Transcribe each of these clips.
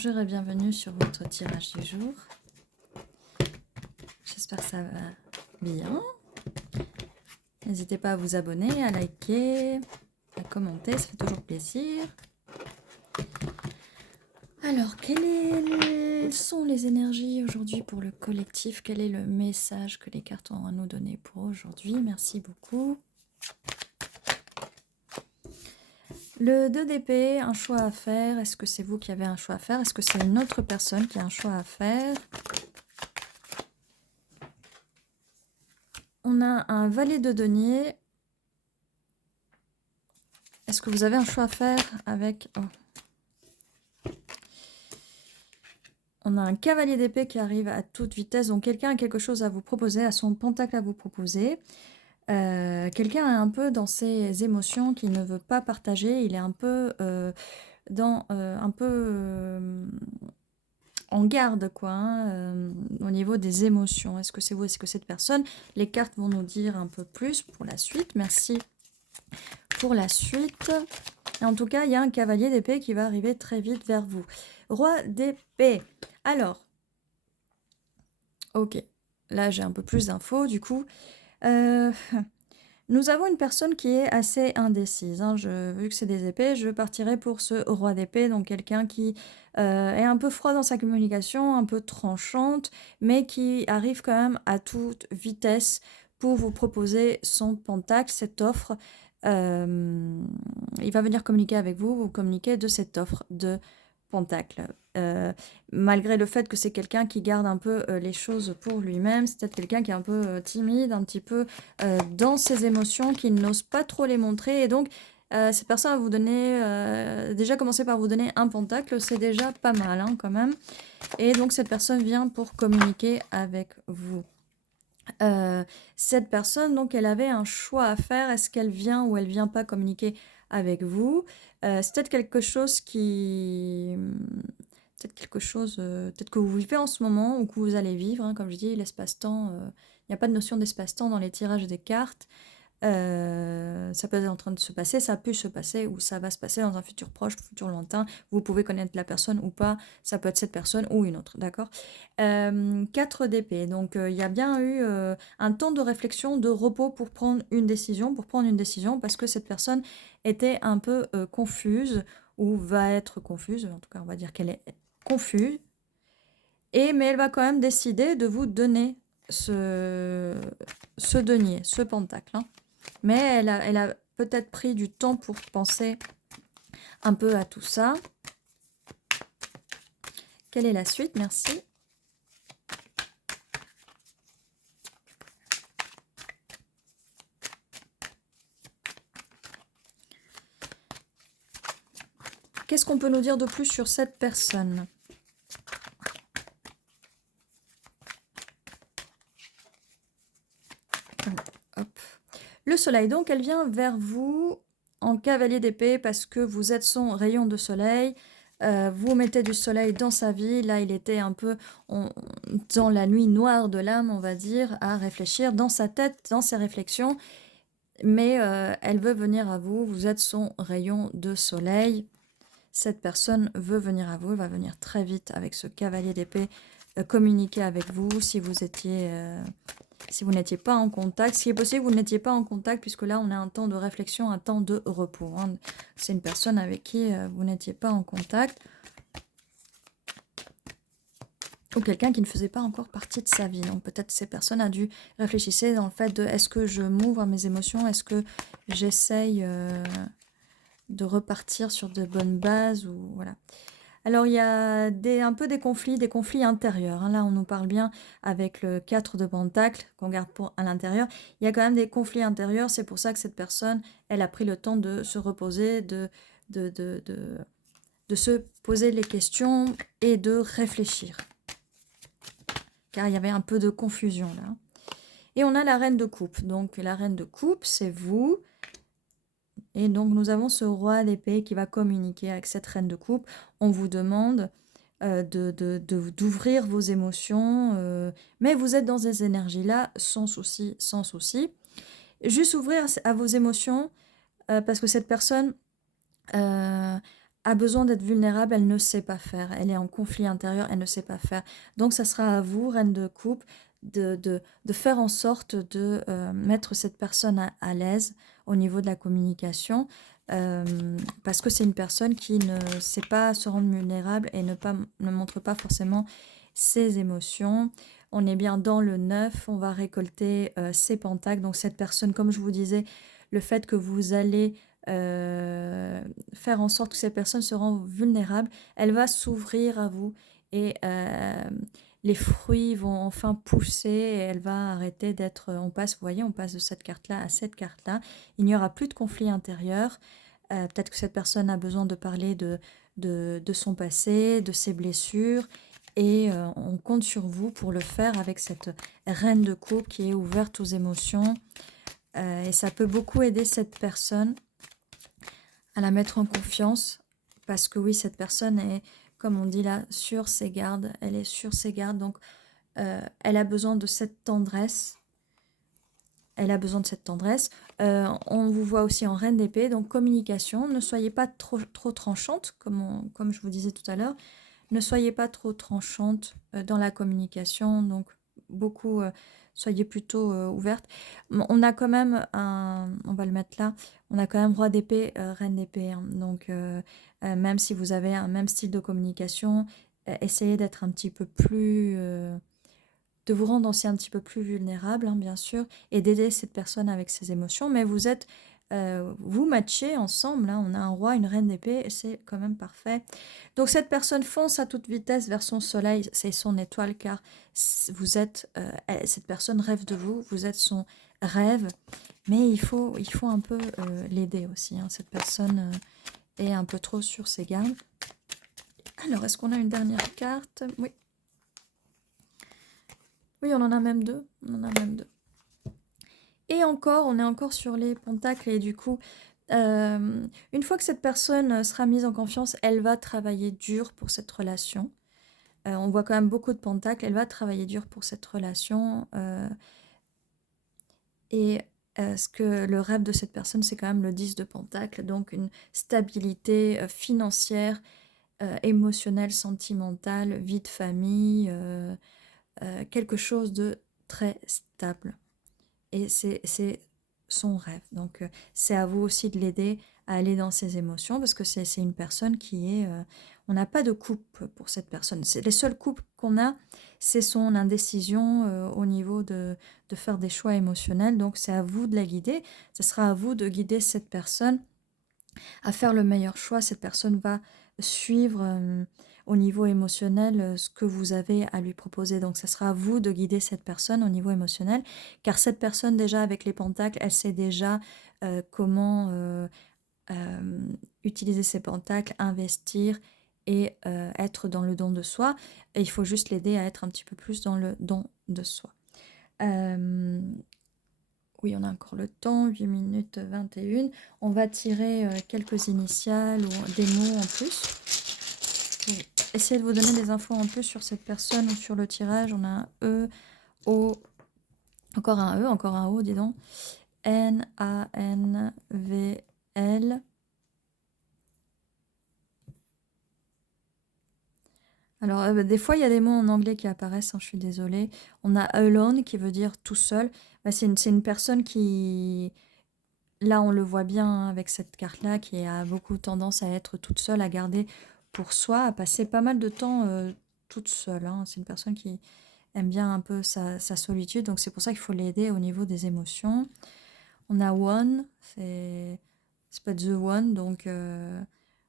Bonjour et bienvenue sur votre tirage du jour. J'espère que ça va bien. N'hésitez pas à vous abonner, à liker, à commenter, ça fait toujours plaisir. Alors, quelles sont les énergies aujourd'hui pour le collectif? Quel est le message que les cartes ont à nous donner pour aujourd'hui? Merci beaucoup. Le 2 d'épée, un choix à faire. Est-ce que c'est vous qui avez un choix à faire? Est-ce que c'est une autre personne qui a un choix à faire? On a un valet de denier. Est-ce que vous avez un choix à faire avec... Oh. On a un cavalier d'épée qui arrive à toute vitesse. Donc quelqu'un a quelque chose à vous proposer, a son pentacle à vous proposer. Quelqu'un est un peu dans ses émotions qu'il ne veut pas partager. Il est un peu en garde, quoi, hein, au niveau des émotions. Est-ce que c'est vous, est-ce que cette personne? Les cartes vont nous dire un peu plus pour la suite. Merci pour la suite. Et en tout cas, il y a un cavalier d'épée qui va arriver très vite vers vous. Roi d'épée. Alors, ok, là j'ai un peu plus d'infos du coup. Nous avons une personne qui est assez indécise, hein. Vu que c'est des épées, je partirai pour ce roi d'épée, donc quelqu'un qui est un peu froid dans sa communication, un peu tranchante, mais qui arrive quand même à toute vitesse pour vous proposer son pentacle, cette offre. Il va venir communiquer avec vous, vous communiquer de cette offre de pentacle. Malgré le fait que c'est quelqu'un qui garde un peu les choses pour lui-même, c'est peut-être quelqu'un qui est un peu timide, un petit peu dans ses émotions, qui n'ose pas trop les montrer. Et donc, cette personne va vous donner, déjà commencer par vous donner un pentacle, c'est déjà pas mal, hein, quand même. Et donc, cette personne vient pour communiquer avec vous. Cette personne, donc, elle avait un choix à faire. Est-ce qu'elle vient ou elle vient pas communiquer avec vous? C'est peut-être quelque chose qui... Peut-être quelque chose peut-être que vous vivez en ce moment ou que vous allez vivre, hein, comme je dis, l'espace-temps, il n'y a pas de notion d'espace-temps dans les tirages des cartes. Ça peut être en train de se passer, ça a pu se passer ou ça va se passer dans un futur proche, futur lointain. Vous pouvez connaître la personne ou pas, ça peut être cette personne ou une autre, d'accord? 4 d'épée, donc il y a bien eu un temps de réflexion, de repos pour prendre une décision, parce que cette personne était un peu confuse ou va être confuse, en tout cas on va dire qu'elle est confuse, mais elle va quand même décider de vous donner ce denier, ce pentacle, hein. Mais elle a peut-être pris du temps pour penser un peu à tout ça. Quelle est la suite? Merci. Qu'est-ce qu'on peut nous dire de plus sur cette personne? Hop. Le soleil, donc elle vient vers vous en cavalier d'épée parce que vous êtes son rayon de soleil. Vous mettez du soleil dans sa vie. Là, il était un peu dans la nuit noire de l'âme, on va dire, à réfléchir dans sa tête, dans ses réflexions. Mais elle veut venir à vous. Vous êtes son rayon de soleil. Cette personne veut venir à vous. Elle va venir très vite avec ce cavalier d'épée communiquer avec vous si vous étiez... si vous n'étiez pas en contact, ce qui est possible, vous n'étiez pas en contact, puisque là, on a un temps de réflexion, un temps de repos, hein. C'est une personne avec qui vous n'étiez pas en contact. Ou quelqu'un qui ne faisait pas encore partie de sa vie. Donc peut-être ces personnes a dû réfléchir dans le fait de est-ce que je m'ouvre à mes émotions, est-ce que j'essaye de repartir sur de bonnes bases, ou voilà. Alors, il y a un peu des conflits intérieurs, hein. Là, on nous parle bien avec le 4 de pentacle qu'on garde à l'intérieur. Il y a quand même des conflits intérieurs. C'est pour ça que cette personne, elle a pris le temps de se reposer, de se poser les questions et de réfléchir. Car il y avait un peu de confusion là. Et on a la reine de coupe. Donc, la reine de coupe, c'est vous. Et donc, nous avons ce roi d'épée qui va communiquer avec cette reine de coupe. On vous demande d'ouvrir vos émotions, mais vous êtes dans ces énergies-là, sans souci, sans souci. Juste ouvrir à vos émotions, parce que cette personne a a besoin d'être vulnérable, elle ne sait pas faire. Elle est en conflit intérieur, elle ne sait pas faire. Donc ça sera à vous, reine de coupe, de faire en sorte de mettre cette personne à l'aise au niveau de la communication, parce que c'est une personne qui ne sait pas se rendre vulnérable et ne montre pas forcément ses émotions. On est bien dans le 9, on va récolter ses pentacles. Donc cette personne, comme je vous disais, le fait que vous allez faire en sorte que cette personne se rend vulnérable, elle va s'ouvrir à vous et les fruits vont enfin pousser et elle va arrêter d'être... On passe, vous voyez, on passe de cette carte-là à cette carte-là. Il n'y aura plus de conflit intérieur. Peut-être que cette personne a besoin de parler de son passé, de ses blessures. Et on compte sur vous pour le faire avec cette reine de coupe qui est ouverte aux émotions. Et ça peut beaucoup aider cette personne à la mettre en confiance. Parce que oui, cette personne est, comme on dit là, sur ses gardes. Elle est sur ses gardes. Donc, elle a besoin de cette tendresse. Elle a besoin de cette tendresse. On vous voit aussi en reine d'épée. Donc, communication. Ne soyez pas trop tranchante, comme je vous disais tout à l'heure. Ne soyez pas trop tranchante dans la communication, donc beaucoup, soyez plutôt ouverte. On a quand même on va le mettre là, on a quand même roi d'épée, reine d'épée, hein. Donc même si vous avez un même style de communication, essayez d'être un petit peu plus, de vous rendre aussi un petit peu plus vulnérable, hein, bien sûr, et d'aider cette personne avec ses émotions, mais vous êtes, vous matchez ensemble, hein, on a un roi, une reine d'épée, et c'est quand même parfait. Donc cette personne fonce à toute vitesse vers son soleil, c'est son étoile, car vous êtes, cette personne rêve de vous, vous êtes son rêve, mais il faut un peu l'aider aussi, hein, cette personne est un peu trop sur ses gardes. Alors, est-ce qu'on a une dernière carte? Oui. Oui, on en a même deux. On en a même deux. Et encore, on est encore sur les pentacles et du coup, une fois que cette personne sera mise en confiance, elle va travailler dur pour cette relation. On voit quand même beaucoup de pentacles, elle va travailler dur pour cette relation. Et ce que le rêve de cette personne, c'est quand même le 10 de pentacles, donc une stabilité financière, émotionnelle, sentimentale, vie de famille, quelque chose de très stable. Et c'est son rêve. Donc, c'est à vous aussi de l'aider à aller dans ses émotions parce que c'est une personne qui est... on n'a pas de coupe pour cette personne. Les seules coupes qu'on a, c'est son indécision au niveau de faire des choix émotionnels. Donc, c'est à vous de la guider. Ce sera à vous de guider cette personne à faire le meilleur choix. Cette personne va suivre au niveau émotionnel ce que vous avez à lui proposer. Donc, ça sera à vous de guider cette personne au niveau émotionnel, car cette personne déjà avec les pentacles, elle sait déjà comment utiliser ses pentacles, investir et être dans le don de soi. Et il faut juste l'aider à être un petit peu plus dans le don de soi. Oui, on a encore le temps, 8 minutes 21. On va tirer quelques initiales ou des mots en plus. Pour essayer de vous donner des infos en plus sur cette personne ou sur le tirage. On a un E, O, encore un E, encore un O, dis donc. N, A, N, V, L. Alors, des fois, il y a des mots en anglais qui apparaissent, hein, je suis désolée. On a alone qui veut dire tout seul. Bah, c'est une personne qui... Là, on le voit bien hein, avec cette carte-là, qui a beaucoup tendance à être toute seule, à garder pour soi, à passer pas mal de temps toute seule, hein. C'est une personne qui aime bien un peu sa solitude, donc c'est pour ça qu'il faut l'aider au niveau des émotions. On a one, c'est pas the one, donc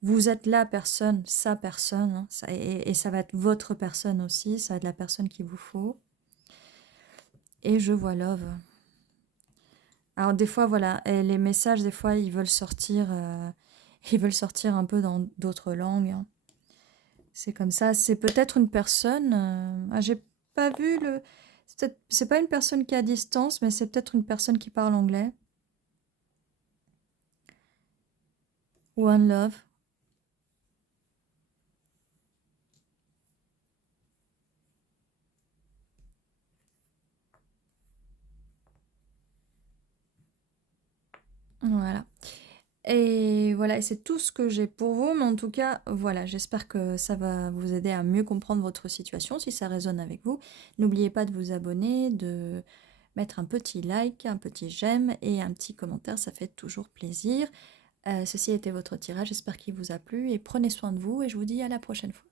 vous êtes la personne, sa personne, hein, et ça va être votre personne aussi, ça va être la personne qu'il vous faut. Et je vois love. Alors des fois, voilà, et les messages, des fois, ils veulent sortir un peu dans d'autres langues, hein. C'est comme ça. C'est peut-être une personne. J'ai pas vu le. C'est pas une personne qui est à distance, mais c'est peut-être une personne qui parle anglais. One love. Voilà. Et voilà, et c'est tout ce que j'ai pour vous, mais en tout cas, voilà, j'espère que ça va vous aider à mieux comprendre votre situation, si ça résonne avec vous. N'oubliez pas de vous abonner, de mettre un petit like, un petit j'aime et un petit commentaire, ça fait toujours plaisir. Ceci était votre tirage, j'espère qu'il vous a plu et prenez soin de vous et je vous dis à la prochaine fois.